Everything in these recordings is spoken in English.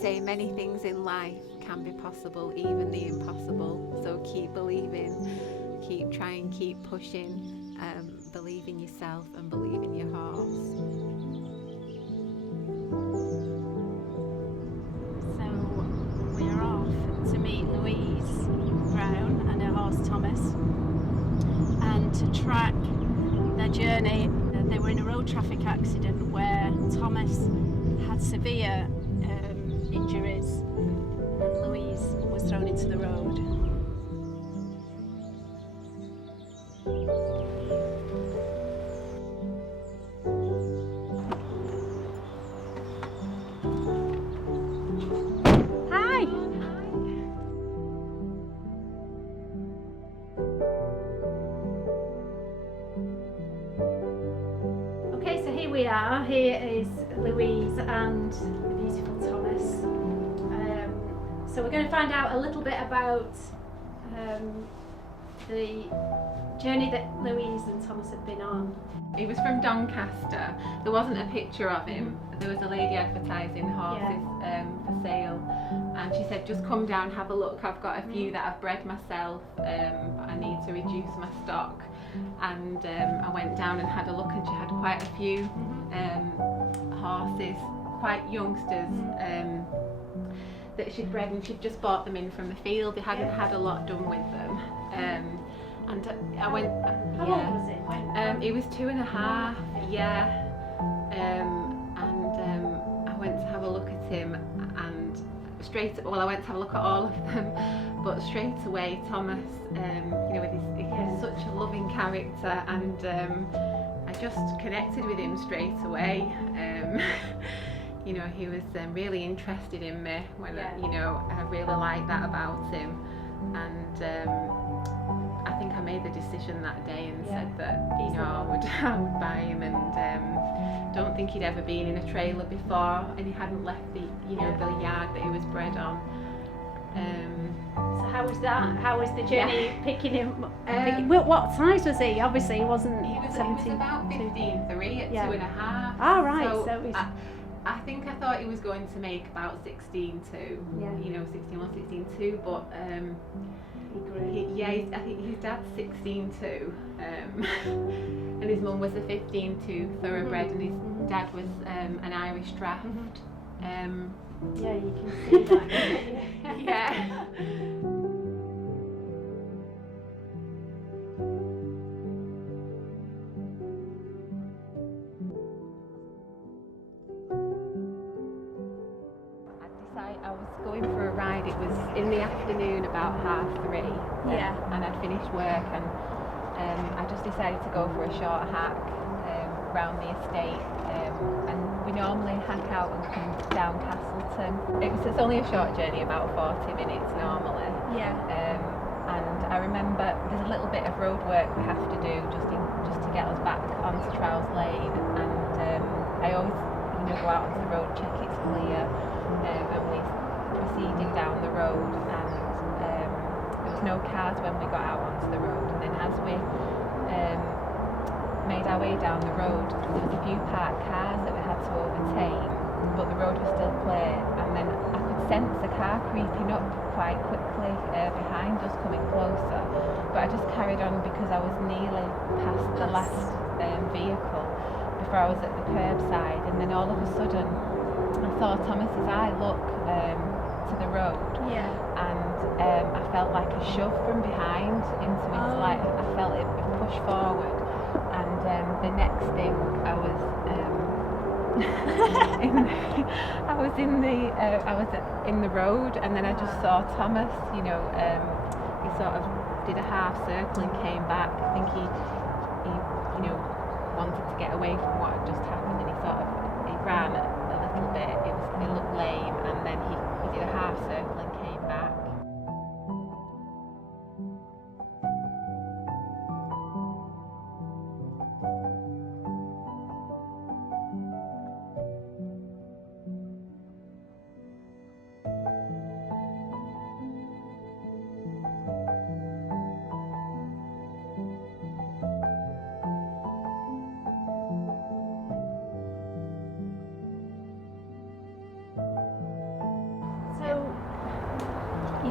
say many things in life can be possible, even the impossible. So keep believing, keep trying, keep pushing, believe in yourself and believe in your horse. So we're off to meet Louise Brown and her horse Thomas, and to track their journey. They were in a road traffic accident where Thomas had severe injuries and Louise was thrown into the road. Hi! Okay, so here we are. Here is Louise and the beautiful Thomas. So we're going to find out a little bit about the journey that Louise and Thomas have been on. He was from Doncaster. There wasn't a picture of him. There was a lady advertising horses for sale, and she said, just come down, have a look. I've got a few that I've bred myself. I need to reduce my stock. And I went down and had a look, and she had quite a few horses, quite youngsters, that she'd bred, and she'd just bought them in from the field. They hadn't had a lot done with them. And I went. How old was it? When? He was 2.5. Yeah. I went to have a look at him, and I went to have a look at all of them, but straight away Thomas, you know, he's such a loving character, and I just connected with him straight away. You know, he was really interested in me when you know, I really liked that about him, and I think I made the decision that day and said that, you know, I would buy him, and don't think he'd ever been in a trailer before, and he hadn't left the, you know, the yard that he was bred on. So how was that? How was the journey picking him? What size was he? Obviously he wasn't. He was 17. He was about 15.3 at 2.5. Oh, right. So he's... I think I thought he was going to make about 16.2. You know, 16.1, 16.2, but I think his dad's 16.2, and his mum was a 15.2 thoroughbred, and his dad was an Irish draft. Yeah, you can see that. Yeah. I was going for a ride. It was in the afternoon, about 3:30. And I'd finished work, and I just decided to go for a short hack around the estate. And we normally hack out and come down Castleton. It's only a short journey, about 40 minutes normally. And I remember there's a little bit of road work we have to do just to get us back onto Trowse Lane. And I always, you know, go out onto the road, check it's clear. And we proceeded down the road, and there was no cars when we got out onto the road, and then as we made our way down the road, there was a few parked cars that we had to overtake, but the road was still clear, and then I could sense a car creeping up quite quickly behind us, coming closer, but I just carried on because I was nearly past the last vehicle before I was at the curbside, and then all of a sudden I saw Thomas's eye look to the road, and I felt like a shove from behind into his like I felt it push forward, and the next thing I was in the road, and then I just saw Thomas. You know, he sort of did a half circle and came back. I think he you know, wanted to get away from what had just happened, and he ran a little bit. It looked lame, and then he did a half circle and came back.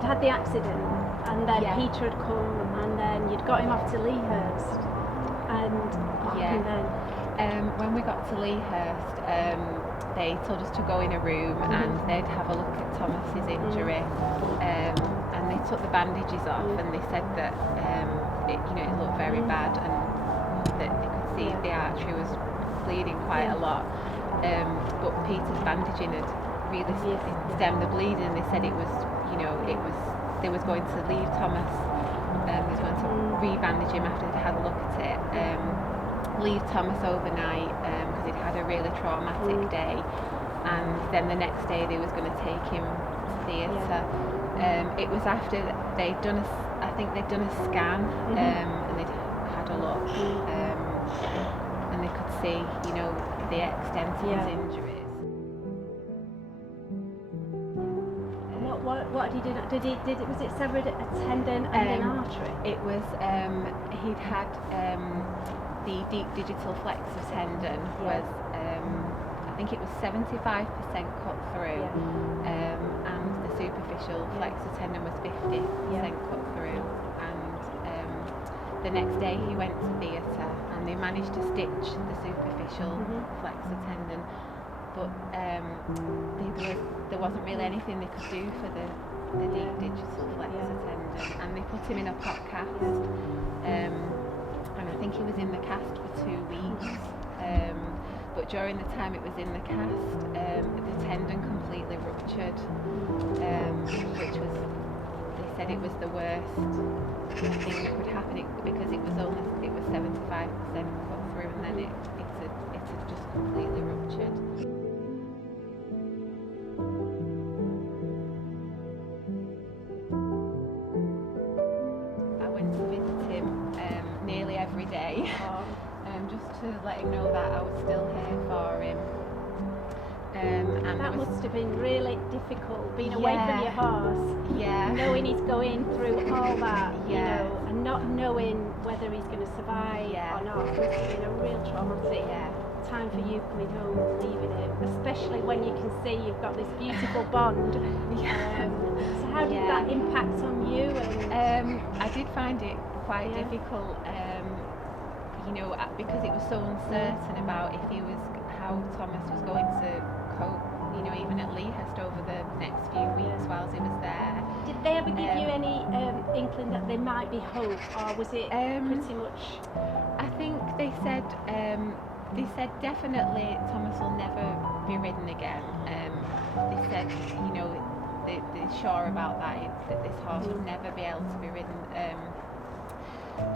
you'd had the accident, and then Yeah. Peter had come, and then you'd got him off to Leahurst, and what happened then? When we got to Leahurst, they told us to go in a room and they'd have a look at Thomas's injury, and they took the bandages off, and they said that it looked very bad, and that they could see the artery was bleeding quite a lot. But Peter's bandaging had really stemmed the bleeding. They said it was they was going to leave Thomas, they was going to re-bandage him after they'd had a look at it, leave Thomas overnight because he'd had a really traumatic day, and then the next day they was going to take him to theatre. It was after they'd done a scan, and they'd had a look, and they could see the extent of his injuries. What did he do? Was it severed a tendon and an artery? It was he'd had the deep digital flexor tendon was I think it was 75% cut through, and the superficial flexor tendon was 50% cut through, and the next day he went to theatre and they managed to stitch the superficial flexor tendon, but there wasn't really anything they could do for the deep digital flexor tendon, and they put him in a pot cast, and I think he was in the cast for 2 weeks, but during the time it was in the cast, the tendon completely ruptured, which was, they said it was the worst thing that could happen, because it was 75% cut through, and then it had just completely ruptured. I went to visit him nearly every day, just to let him know that I was still here for him. And that must have been really difficult, being away from your horse, knowing he's going through all that, and not knowing whether he's going to survive or not. It must have been a real traumatic time for you coming home and leaving him, especially when you can see you've got this beautiful bond. So how did that impact on you? I did find it quite difficult, because it was so uncertain about how Thomas was going to cope, even at Leahurst over the next few weeks whilst he was there. Did they ever give you any inkling that there might be hope, or was it pretty much? I think they said definitely Thomas will never be ridden again. They said, they're sure about that this horse would never be able to be ridden.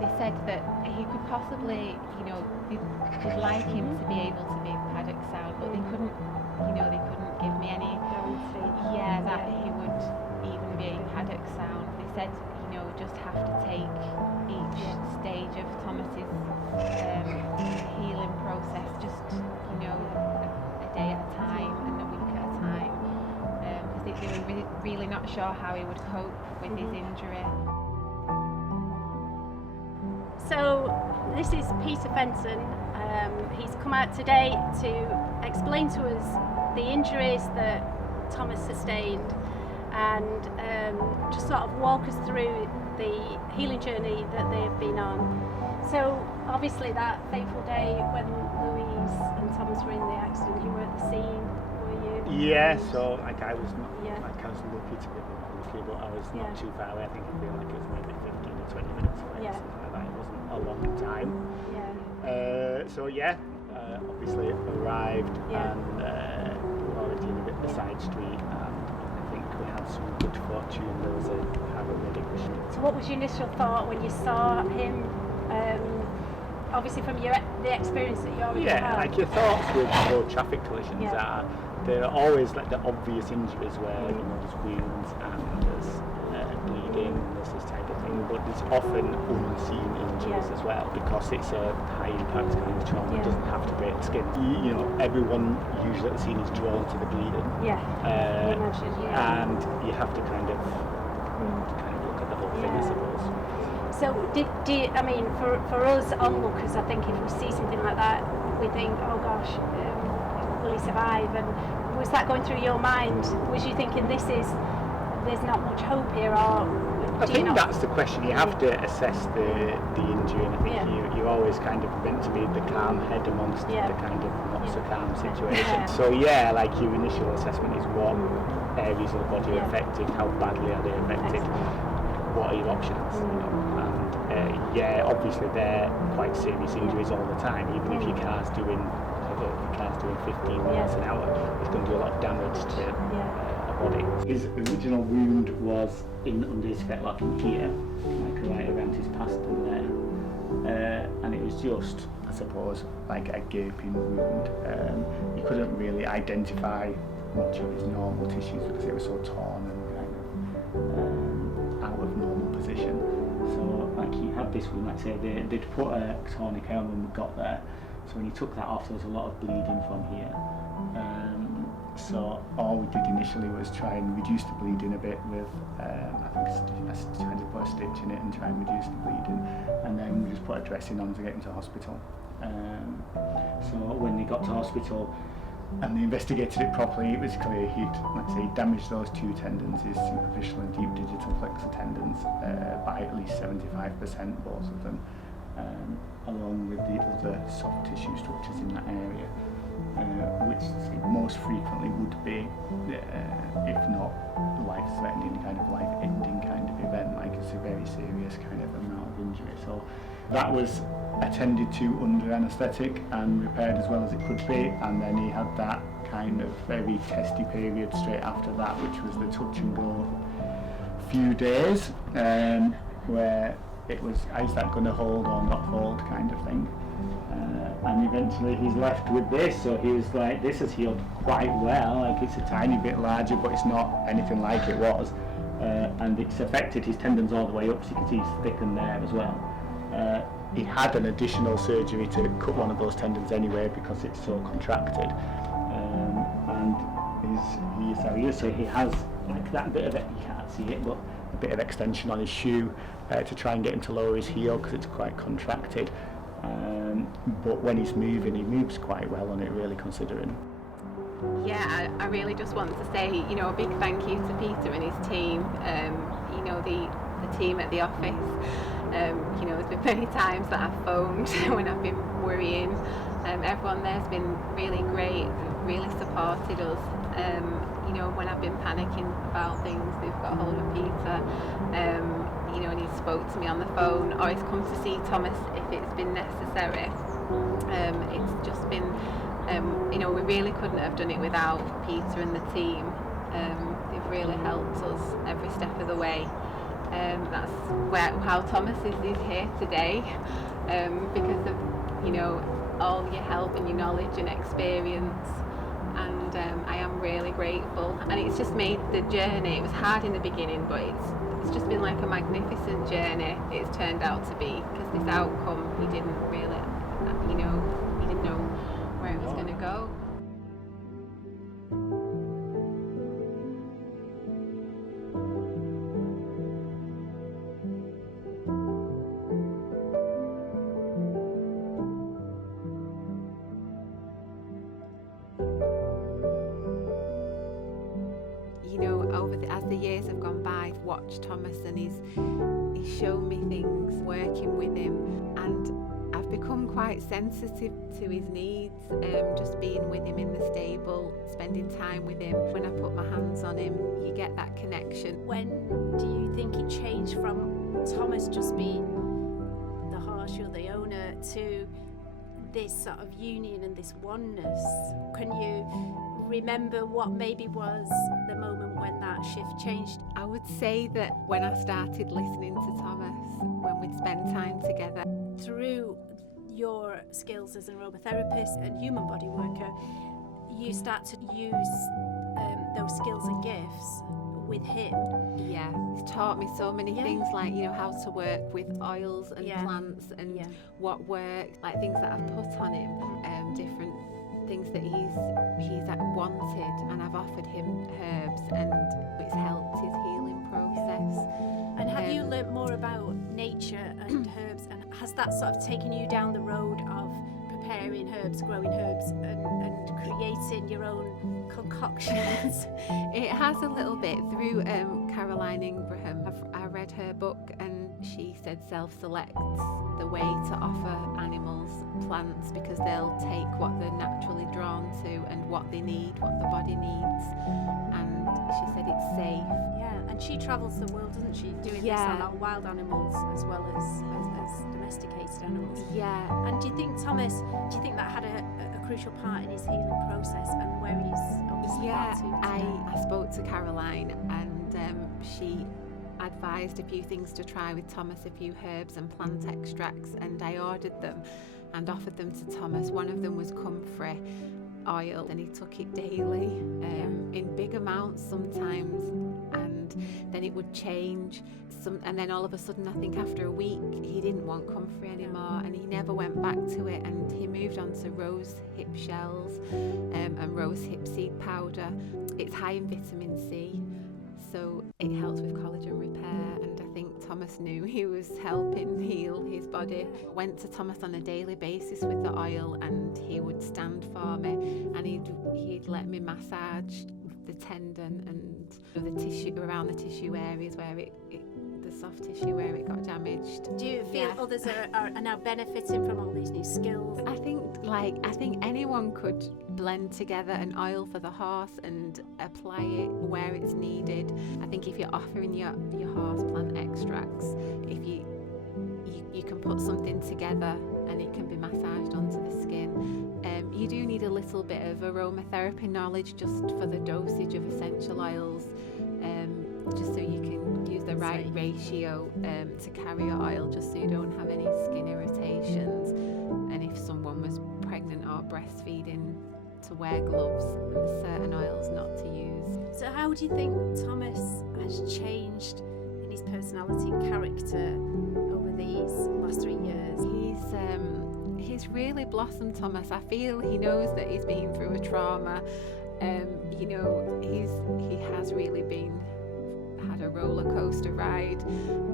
They said that he could possibly, they'd like him to be able to be paddock sound, but they couldn't give me any guarantee. That he would even be paddock sound. They said, just have to take each stage of Thomas's healing process, just a day at a time and a week at a time, because they were really not sure how he would cope with his injury. So this is Peter Fenton. He's come out today to explain to us the injuries that Thomas sustained, and just sort of walk us through the healing journey that they've been on. So obviously that fateful day when Louise and Thomas were in the accident, you were at the scene, were you? Yeah, so I was not I was lucky to be lucky, but I was not too far away. I think I feel like it was maybe 15 or 20 minutes away, something like that. It wasn't a long time. Obviously arrived and we were already in a bit of a side street, and I think we had some good fortune. There was a paramedic. So what was your initial thought when you saw him? Obviously from the experience that you already had. Like your thoughts with road traffic collisions are, they're always like the obvious injuries where there's wounds and there's bleeding, there's this type of thing, but it's often unseen injuries as well, because it's a high impact kind of trauma. It doesn't have to break the skin. Everyone usually at the scene is drawn to the bleeding. And you have to kind of look at the whole thing, I suppose. So for us onlookers, I think if we see something like that, we think, oh gosh, will he survive? And was that going through your mind? Was you thinking this is there's not much hope here, or I think that's the question. You have to assess the injury, and I think you're always kind of meant to be the calm head amongst the kind of not so calm situation. So like your initial assessment is what areas of the body are affected, how badly are they affected, what are your options, and obviously they're quite serious injuries all the time. Even if your car's doing 15 miles an hour, it's going to do a lot of damage to a body. His original wound was under his fetlock in here, like right around his pastern there, and it was just, I suppose, like a gaping wound. You couldn't really identify much of his normal tissues because it was so torn and kind of out of normal position. So like he had this wound, like I say, they'd put a tourniquet on when we got there. So when he took that off, there was a lot of bleeding from here. So all we did initially was try and reduce the bleeding a bit with, I think, trying to put a stitch in it and try and reduce the bleeding. And then we just put a dressing on to get him to hospital. So when they got to hospital and they investigated it properly, it was clear he'd damaged those two tendons, his superficial and deep digital flexor tendons, by at least 75%, both of them. Along with the other soft tissue structures in that area, which most frequently would be, if not life-threatening, kind of life-ending kind of event, like it's a very serious kind of amount of injury. So that was attended to under anaesthetic and repaired as well as it could be, and then he had that kind of very testy period straight after that, which was the touch and go few days, where it was, is that going to hold or not hold kind of thing. And eventually he's left with this, so he was like, this has healed quite well, like it's a tiny bit larger but it's not anything like it was, and it's affected his tendons all the way up, so you can see it's thickened there as well. He had an additional surgery to cut one of those tendons anyway because it's so contracted, and so he has like that bit of it, you can't see it, but a bit of extension on his shoe to try and get him to lower his heel because it's quite contracted. But when he's moving, he moves quite well on it, really, considering. Yeah, I really just want to say, a big thank you to Peter and his team, the team at the office. There's been many times that I've phoned when I've been worrying. Everyone there's been really great, really supported us. When I've been panicking about things, they've got hold of Peter, and he spoke to me on the phone, or he's come to see Thomas if it's been necessary. It's just been, we really couldn't have done it without Peter and the team. They've really helped us every step of the way. That's how Thomas is here today, because of, all your help and your knowledge and experience. And I am really grateful, and it's just made the journey, it was hard in the beginning, but it's just been like a magnificent journey it's turned out to be, because this outcome, he didn't really, he didn't know where it was going to go. As the years have gone by, I've watched Thomas and he's shown me things working with him, and I've become quite sensitive to his needs, just being with him in the stable, spending time with him. When I put my hands on him, you get that connection. When do you think it changed from Thomas just being the horse, you're the owner, to this sort of union and this oneness? Can you remember what maybe was the moment when that shift changed? I would say that when I started listening to Thomas, when we'd spend time together. Through your skills as an aromatherapist and human body worker, you start to use those skills and gifts with him. Yeah, he's taught me so many things, like how to work with oils and plants and what works, like things that I've put on him, different things that he's wanted, and I've offered him herbs, and it's helped his healing process. And have you learnt more about nature and herbs, and has that sort of taken you down the road of preparing herbs, growing herbs, and creating your own concoctions? It has a little bit through Caroline Ingraham. I read her book, and she said self-select's the way to offer animals plants, because they'll take what they're naturally drawn to and what they need, what the body needs, and she said it's safe. Yeah, and she travels the world, doesn't she, doing this on our wild animals as well as domesticated animals. Yeah. And do you think that had a crucial part in his healing process and where he's obviously got to today? I spoke to Caroline, and she advised a few things to try with Thomas, a few herbs and plant extracts, and I ordered them and offered them to Thomas. One of them was comfrey oil, and he took it daily in big amounts sometimes, and then it would change and then all of a sudden, I think after a week, he didn't want comfrey anymore, and he never went back to it, and he moved on to rose hip shells and rose hip seed powder. It's high in vitamin C, so it helps with collagen repair, and I think Thomas knew he was helping heal his body. Went to Thomas on a daily basis with the oil, and he would stand for me, and he'd let me massage the tendon and the tissue around the tissue areas where the soft tissue where it got damaged. Do you feel others are now benefiting from all these new skills? I think anyone could blend together an oil for the horse and apply it where it's needed. I think if you're offering your horse plant extracts, if you can put something together and it can be massaged onto the skin. You do need a little bit of aromatherapy knowledge just for the dosage of essential oils, just so you can use the right ratio to carry your oil, just so you don't have any skin irritations. And if someone was pregnant or breastfeeding, to wear gloves, and certain oils not to use. So how do you think Thomas has changed in his personality and character over these last 3 years? He's really blossomed, Thomas. I feel he knows that he's been through a trauma. He has really had a roller coaster ride.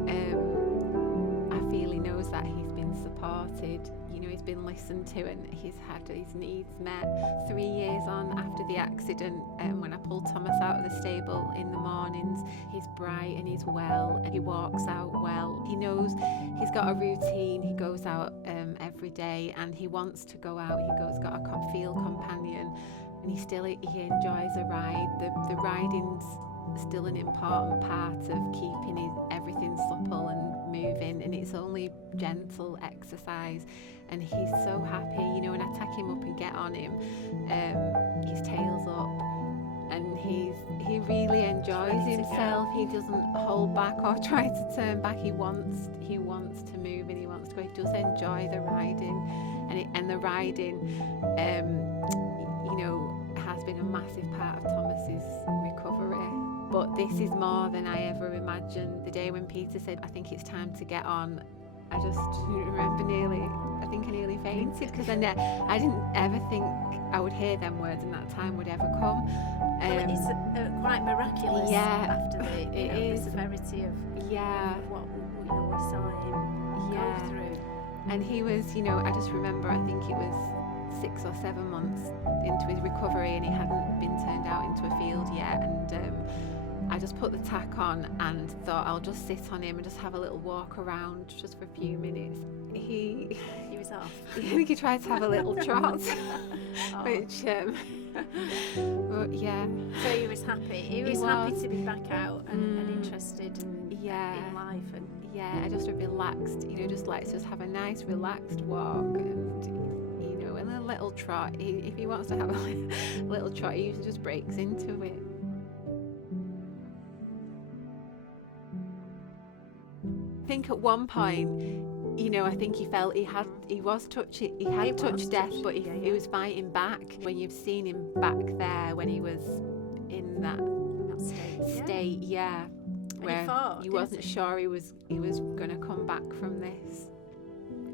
I feel he knows that he's been supported. He's been listened to, and he's had his needs met. 3 years on after the accident, when I pulled Thomas out of the stable in the mornings, he's bright and he's well, and he walks out well. He knows he's got a routine. He goes out every day, and he wants to go out. He's got a field companion, and he enjoys a ride. The riding's still an important part of keeping everything supple and moving, and it's only gentle exercise, and he's so happy. When I tack him up and get on him, his tail's up, and he really enjoys himself. He doesn't hold back or try to turn back. He wants to move, and he wants to go. He does enjoy the riding, and the riding has been a massive part of Thomas's recovery. But this is more than I ever imagined. The day when Peter said, I think it's time to get on, I just remember I nearly fainted, because I didn't ever think I would hear them words and that time would ever come. It's quite miraculous after the severity of what we saw him go through. And he was, I just remember, I think it was 6 or 7 months into his recovery, and he hadn't been turned out into a field yet, and I just put the tack on and thought I'll just sit on him and just have a little walk around just for a few minutes. He was off. I think he tried to have a little trot, which but yeah. So he was happy. He was happy to be back out and interested in life, and I just relaxed. Just like to have a nice relaxed walk, and a little trot. If he wants to have a little trot, he usually just breaks into it. I think at one point, I think he felt he had touched death, but he was fighting back. When you've seen him back there when he was in that state, where he wasn't sure he was going to come back from this.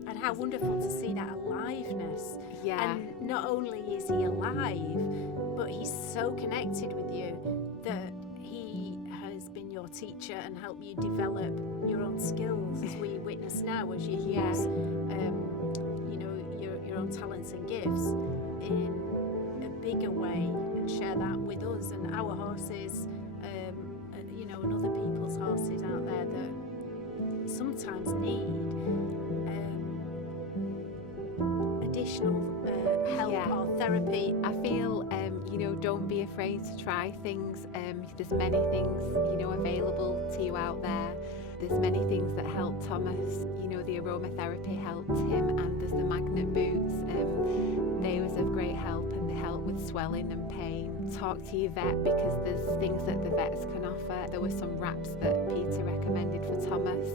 And how wonderful to see that aliveness. Yeah. And not only is he alive, but he's so connected with you that he has been your teacher and helped you develop your own skills, as we witness now, as you use your own talents and gifts in a bigger way and share that with us and our horses, and other people. horses out there that sometimes need additional help or therapy. I feel, don't be afraid to try things. There's many things, available to you out there. There's many things that help Thomas. The aromatherapy helped him, and there's the magnet boots. They was of great help, and they help with swelling and pain. Talk to your vet, because there's things that the vets can offer. There were some wraps that Peter recommended for Thomas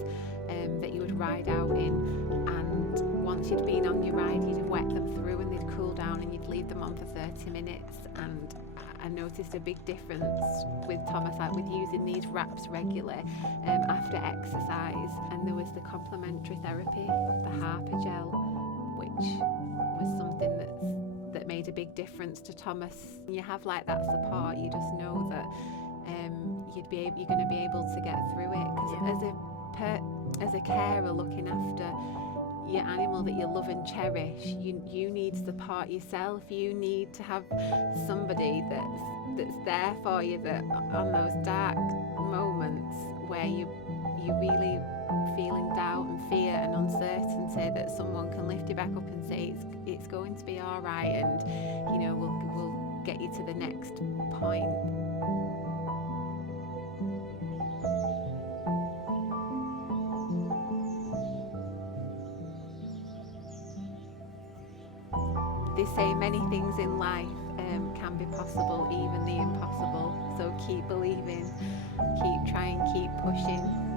that you would ride out in, and once you'd been on your ride, you'd have wet them through and they'd cool down, and you'd leave them on for 30 minutes. And I noticed a big difference with Thomas, like with using these wraps regularly after exercise. And there was the complementary therapy, the Harper gel, which was something that made a big difference to Thomas. You have like that support, you just know that you're going to be able to get through it. Because as a carer looking after your animal that you love and cherish, you need support yourself. You need to have somebody that's there for you, that on those dark moments where you really feeling doubt and fear and uncertainty, that someone can lift you back up and say it's going to be all right, and we'll get you to the next point. They say many things in life can be possible, even the impossible. So keep believing, keep trying, keep pushing.